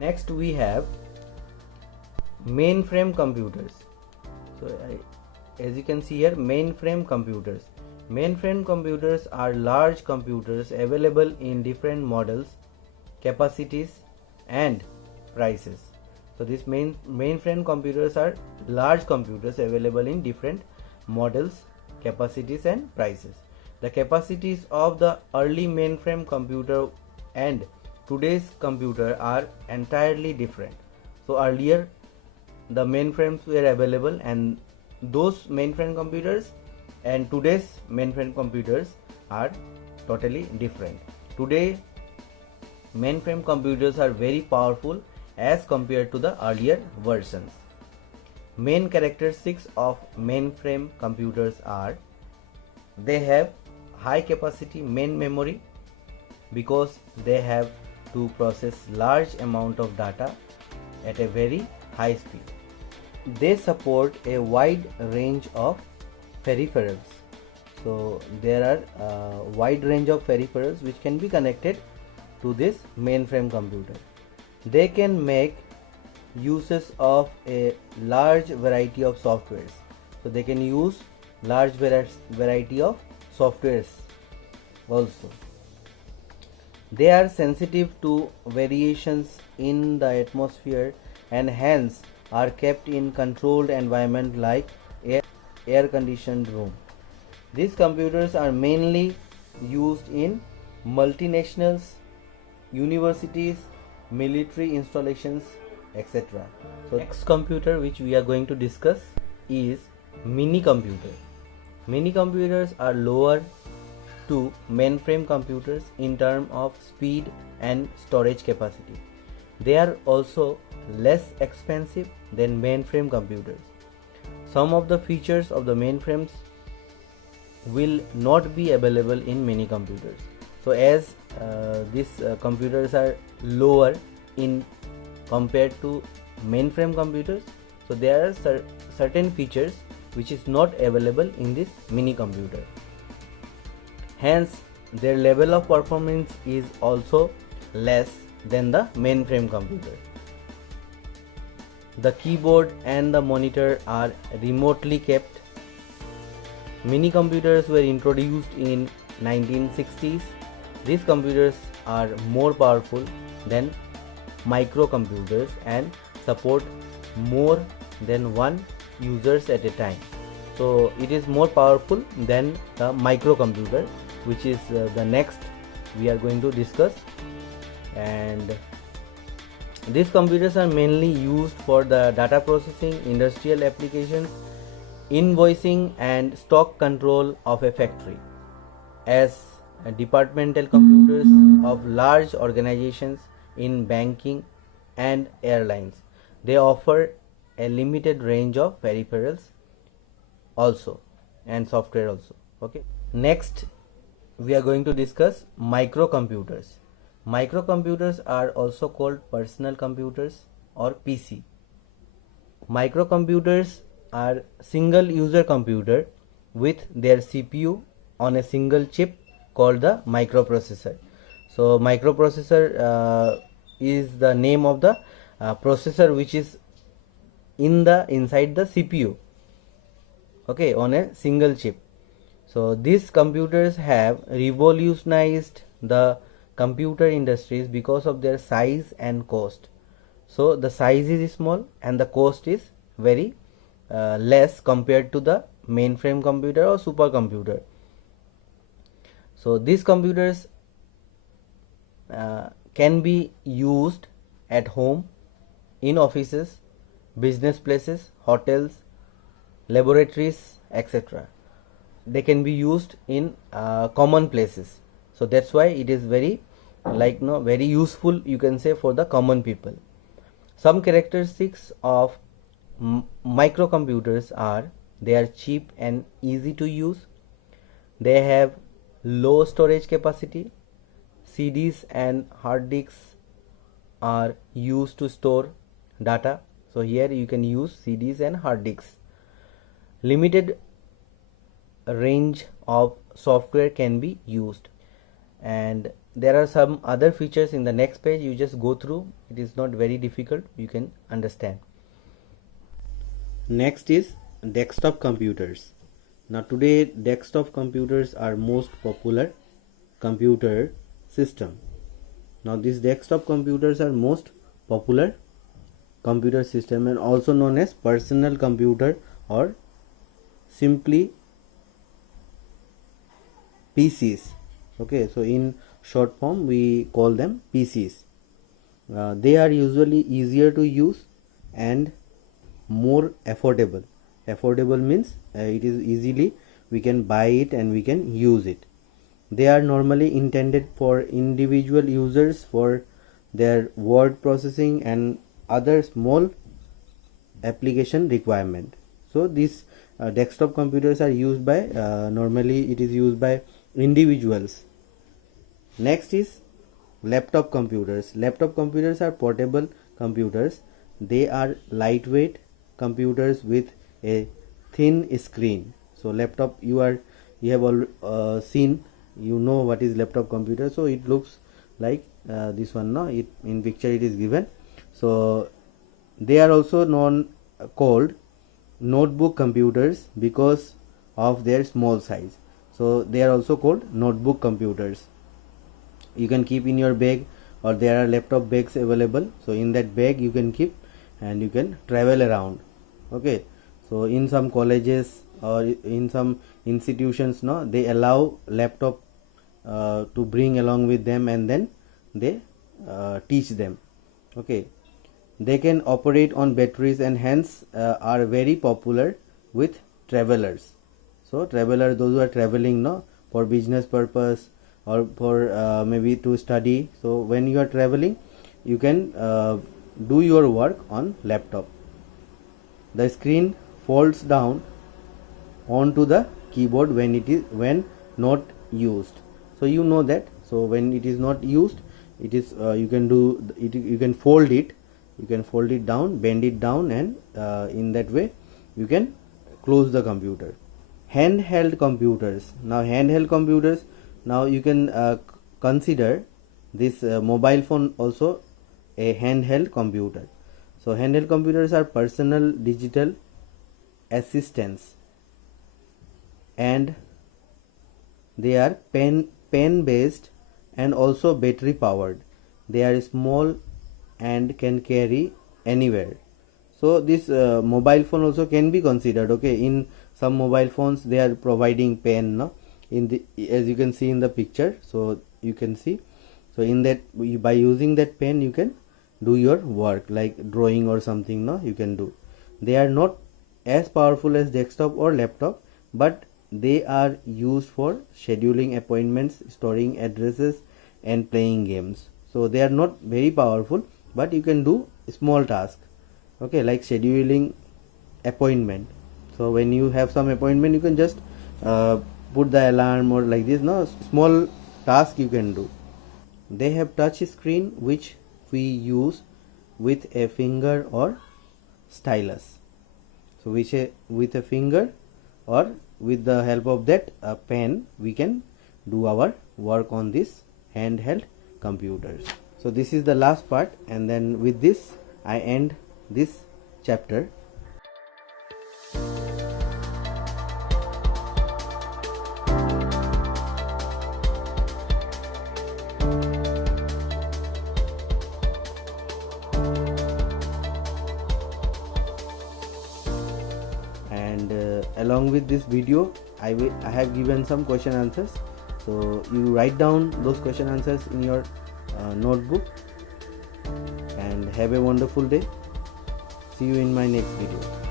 Next we have mainframe computers. So as you can see here, mainframe computers. Mainframe computers are large computers available in different models, capacities and prices. So these mainframe computers are large computers available in different models, capacities and prices. The capacities of the early mainframe computer and today's computer are entirely different. So earlier the mainframes were available, and those mainframe computers and today's mainframe computers are totally different. Today mainframe computers are very powerful as compared to the earlier versions. Main characteristics of mainframe computers are: they have high capacity main memory because they have to process large amount of data at a very high speed. They support a wide range of peripherals. So there are a wide range of peripherals which can be connected to this mainframe computer. They can make uses of a large variety of softwares. So they can use large variety of softwares also. They are sensitive to variations in the atmosphere and hence are kept in controlled environment like air conditioned room. These computers are mainly used in multinationals, universities, military installations, etc. So next computer which we are going to discuss is mini computer. Mini computers are lower to mainframe computers in terms of speed and storage capacity. They are also less expensive than mainframe computers. Some of the features of the mainframes will not be available in mini computers. So as these computers are lower in compared to mainframe computers, so there are certain features which is not available in this mini computer. Hence their level of performance is also less than the mainframe computer. The keyboard and the monitor are remotely kept. Mini computers were introduced in 1960s. These computers are more powerful than microcomputers and support more than one users at a time. So it is more powerful than the microcomputer, which is the next we are going to discuss. And these computers are mainly used for the data processing, industrial applications, invoicing and stock control of a factory. As departmental computers of large organizations in banking and airlines, they offer a limited range of peripherals also and software also. Okay, next we are going to discuss microcomputers. Microcomputers are also called personal computers or PC. Microcomputers are single user computer with their CPU on a single chip called the microprocessor. So microprocessor is the name of the processor which is inside the CPU, okay, on a single chip. So these computers have revolutionized the computer industries because of their size and cost. So the size is small and the cost is very less compared to the mainframe computer or supercomputer. So these computers can be used at home, in offices, business places, hotels, laboratories, etc. They can be used in common places. So that's why it is very very useful, you can say, for the common people. Some characteristics of microcomputers are: they are cheap and easy to use, they have low storage capacity, CDs and hard disks are used to store data. So here you can use CDs and hard disks. Limited range of software can be used, and there are some other features in the next page. You just go through, it is not very difficult, you can understand. Next is desktop computers. Now today desktop computers are most popular computer system. Now these desktop computers are most popular computer system and also known as personal computer or simply PCs. Okay, so in short form we call them PCs. They are usually easier to use and more affordable. Affordable means it is easily we can buy it and we can use it. They are normally intended for individual users for their word processing and other small application requirement. So these desktop computers are used by normally it is used by individuals. Next is laptop computers. Laptop computers are portable computers. They are lightweight computers with a thin screen. So laptop you have all seen, you know what is laptop computer. So it looks like this one, no, it in picture it is given. So they are also called notebook computers because of their small size. So they are also called notebook computers. You can keep in your bag, or there are laptop bags available. So in that bag you can keep and you can travel around. Okay, so in some colleges or in some institutions, no, they allow laptop to bring along with them and then they teach them. Okay, they can operate on batteries and hence are very popular with travelers. So travelers, those who are traveling, no, for business purpose or for maybe to study. So when you are traveling, you can do your work on laptop. The screen folds down onto the keyboard when not used. So you know that. So when it is not used, it is you can do it. You can fold it. You can fold it down, bend it down, and in that way you can close the computer. Handheld computers. Now handheld computers. Now you can consider this mobile phone also a handheld computer. So handheld computers are personal digital assistants and they are pen based and also battery powered. They are small and can carry anywhere. So this mobile phone also can be considered. Okay, in some mobile phones they are providing pen, no, in the, as you can see in the picture. So you can see, so in that by using that pen you can do your work like drawing or something, no, you can do. They are not as powerful as desktop or laptop, but they are used for scheduling appointments, storing addresses and playing games. So they are not very powerful, but you can do small tasks. Okay, like scheduling appointment. So when you have some appointment, you can just put the alarm or like this, no, small task you can do. They have touch screen which we use with a finger or stylus. So with a finger or with the help of that pen we can do our work on this handheld computers. So this is the last part, and then with this I end this chapter. And along with this video I have given some question answers. So you write down those question answers in your notebook and have a wonderful day. See you in my next video.